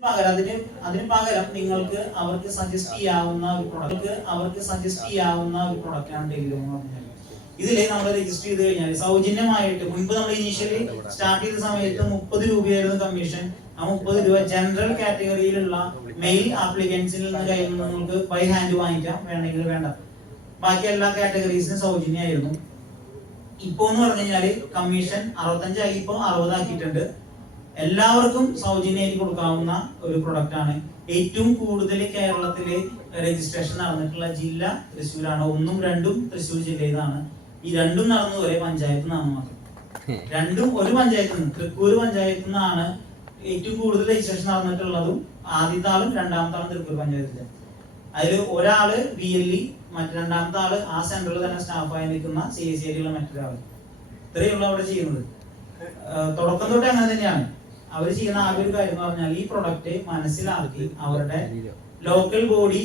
പകരം അതിന് അതിന് പകരം നിങ്ങൾക്ക് അവർക്ക് സജസ്റ്റ് ചെയ്യാവുന്ന ഒരു പ്രൊഡക്റ്റ് അവർക്ക് സജസ്റ്റ് ചെയ്യാവുന്ന ഒരു പ്രൊഡക്റ്റ് ആണ് ഡെലിവറി എന്ന് പറഞ്ഞാൽ. ഇതിൽ നമ്മൾ രജിസ്റ്റർ ചെയ്ത് കഴിഞ്ഞാൽ സൗജന്യമായിട്ട് മുൻപ് നമ്മൾ ഇനീഷ്യലി സ്റ്റാർട്ട് ചെയ്ത സമയത്ത് മുപ്പത് രൂപയായിരുന്നു കമ്മീഷൻ ആ മുപ്പത് രൂപ ജനറൽ കാറ്റഗറിയിലുള്ള മെയിൽ ആപ്ലിക്കൻസിൽ നിന്ന് കയ്യിൽ നിന്ന് നിങ്ങൾക്ക് ബൈ ഹാൻഡ് വാങ്ങിക്കാം വേണമെങ്കിൽ വേണ്ട. ബാക്കി എല്ലാ കാറ്റഗറീസിനും സൗജന്യമായിരുന്നു. ഇപ്പോ എന്ന് പറഞ്ഞു കഴിഞ്ഞാൽ കമ്മീഷൻ അറുപത്തഞ്ചായി ഇപ്പൊ അറുപതാക്കിയിട്ടുണ്ട്. എല്ലാവർക്കും സൗജന്യമായി കൊടുക്കാവുന്ന ഒരു പ്രൊഡക്റ്റ് ആണ്. ഏറ്റവും കൂടുതൽ കേരളത്തിൽ രജിസ്ട്രേഷൻ നടന്നിട്ടുള്ള ജില്ല തൃശ്ശൂരാണ്. ഒന്നും രണ്ടും തൃശ്ശൂർ ജില്ലയിലാണ്. ഈ രണ്ടും നടന്നു ഒരേ പഞ്ചായത്ത് നിന്നാണ് മാത്രം. രണ്ടും ഒരു പഞ്ചായത്ത് നിന്ന്. തൃക്കൂർ പഞ്ചായത്ത് നിന്നാണ് ഏറ്റവും കൂടുതൽ രജിസ്ട്രേഷൻ നടന്നിട്ടുള്ളതും ആദ്യത്തെ ആളും രണ്ടാമത്തെ ആളും തൃക്കൂർ പഞ്ചായത്തിലെ. അതിൽ ഒരാൾ ബി എൽ ഇ മറ്റു രണ്ടാമത്തെ ആൾ ആ സെന്ററിൽ തന്നെ സ്റ്റാഫായി നിൽക്കുന്ന സി എസ് സിയിലുള്ള മറ്റൊരാൾ ഇത്രയുള്ള അവിടെ ചെയ്യുന്നത്. തുടക്കം തൊട്ട് അങ്ങനെ തന്നെയാണ്. അവർ ചെയ്യുന്ന ആകെ ഒരു കാര്യം എന്ന് പറഞ്ഞാൽ ഈ പ്രൊഡക്റ്റ് മനസ്സിലാക്കി അവരുടെ ലോക്കൽ ബോഡി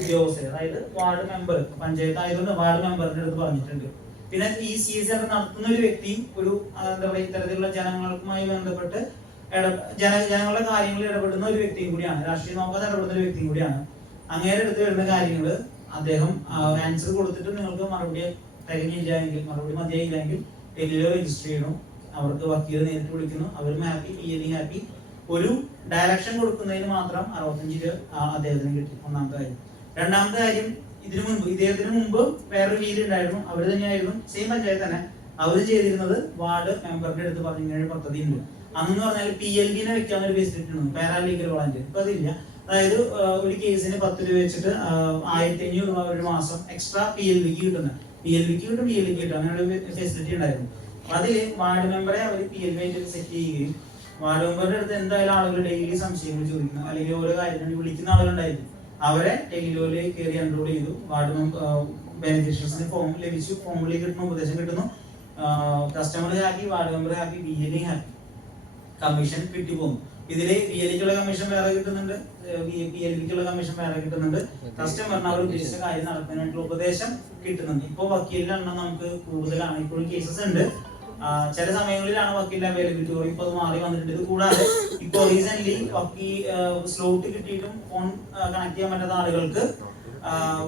ഉദ്യോഗസ്ഥർ അതായത് വാർഡ് മെമ്പർ പഞ്ചായത്ത് ആയതുകൊണ്ട് വാർഡ് മെമ്പറിന്റെ അടുത്ത് പറഞ്ഞിട്ടുണ്ട്. പിന്നെ ഈ സി എസ് ആർ നടത്തുന്ന ഒരു വ്യക്തി ഒരു എന്താ പറയുക ഇത്തരത്തിലുള്ള ജനങ്ങളുമായി ബന്ധപ്പെട്ട് ജന ജനങ്ങളുടെ കാര്യങ്ങളിൽ ഇടപെടുന്ന ഒരു വ്യക്തിയും കൂടിയാണ്. രാഷ്ട്രീയം നോക്കാതെ ഇടപെടുന്ന ഒരു വ്യക്തിയും കൂടിയാണ്. അങ്ങേരെ അടുത്ത് വരുന്ന കാര്യങ്ങൾ അദ്ദേഹം ആൻസർ കൊടുത്തിട്ട് നിങ്ങൾക്ക് മറുപടി തികഞ്ഞില്ല എങ്കിൽ മറുപടി മതിയായില്ലെങ്കിൽ ഡൽഹിയിലോ രജിസ്റ്റർ ചെയ്യണം. അവർക്ക് വക്കീൽ നേരിട്ട് വിളിക്കുന്നു. അവരും ഹാപ്പി പി ഹാപ്പി ഒരു ഡയറക്ഷൻ കൊടുക്കുന്നതിന് മാത്രം അറുപത്തഞ്ച് രൂപ അദ്ദേഹത്തിന് കിട്ടി. ഒന്നാമത്തെ കാര്യം. രണ്ടാമത്തെ കാര്യം ഇതിനു മുൻപ് ഇദ്ദേഹത്തിന് മുമ്പ് വേറൊരു വീട് ഉണ്ടായിരുന്നു. അവർ തന്നെയായിരുന്നു. സെയിം പഞ്ചായത്ത് തന്നെ. അവർ ചെയ്തിരുന്നത് വാർഡ് മെമ്പറുടെ അടുത്ത് പറഞ്ഞു ഇങ്ങനെ പദ്ധതി ഉണ്ട്. അന്ന് പറഞ്ഞാൽ പി എൽ ഡിനെ വെക്കാൻ ഒരു ഫെസിലിറ്റി ഉണ്ട് പാരാലീഗൽ വളണ്ടിയർ ഇപ്പൊ അതില്ല. അതായത് ഒരു കേസിന് പത്ത് രൂപ വെച്ചിട്ട് ആയിരത്തി അഞ്ഞൂറ് രൂപ ഒരു മാസം എക്സ്ട്രാ പി എൽ വിക്ക് കിട്ടുന്നത്. പി എൽ വിക്ക് കിട്ടും പി എൽ വിക്ക് കിട്ടും. അങ്ങനെ ഒരു ഫെസിലിറ്റി ഉണ്ടായിരുന്നു. അതിൽ വാർഡ് മെമ്പറെ അവർ പി എൽ ആയിട്ട് സെറ്റ് ചെയ്യുകയും വാർഡ് മെമ്പറുടെ അടുത്ത് എന്തായാലും ആളുകൾ ഡെയിലി സംശയങ്ങൾ ചോദിക്കുന്നു അല്ലെങ്കിൽ ഓരോ കാര്യങ്ങൾ വിളിക്കുന്ന ആളുകളുണ്ടായിരുന്നു അവരെ ടെലിലോയിൽ കയറി അൺറോൾ ചെയ്തു. വാർഡ് മെമ്പർ ബെനിഫിഷ്യൻസിന് ഫോം ലഭിച്ചു. ഫോമിൽ കിട്ടുന്ന ഉപദേശം കിട്ടുന്നു. കസ്റ്റമറെ ആക്കി വാർഡ് മെമ്പറെ ആക്കി ബി എൽ ആക്കി. കമ്മീഷൻ കിട്ടി പോകുന്നു ഇതിൽ പി എൽ ഇക്കുള്ള കമ്മീഷൻ വേറെ കിട്ടുന്നുണ്ട്. പി എൽ ഇക്കുള്ള കമ്മീഷൻ വേറെ കിട്ടുന്നുണ്ട്. കസ്റ്റമറിന് അവർ ഉദ്ദേശിച്ച കാര്യം നടത്താനായിട്ടുള്ള ഉപദേശം കിട്ടുന്നുണ്ട്. ഇപ്പൊ വക്കീലിന്റെ എണ്ണം നമുക്ക് കൂടുതലാണ്. ഇപ്പോഴും കേസസ് ഉണ്ട്. ചില സമയങ്ങളിലാണ് വക്കീലിന്റെ അവൈലബിലിറ്റി ഇപ്പൊ അത് മാറി വന്നിട്ടുണ്ട്. ഇത് കൂടാതെ ഇപ്പൊ റീസെന്റ് വക്കീ സ്ലോട്ട് കിട്ടിയിട്ടും ഫോൺ കണക്ട് ചെയ്യാൻ പറ്റാത്ത ആളുകൾക്ക്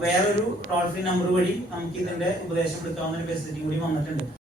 വേറൊരു ടോൾ ഫ്രീ നമ്പർ വഴി നമുക്ക് ഇതിന്റെ ഉപദേശം എടുക്കാവുന്ന ഒരു ഫെസിലിറ്റി കൂടി വന്നിട്ടുണ്ട്.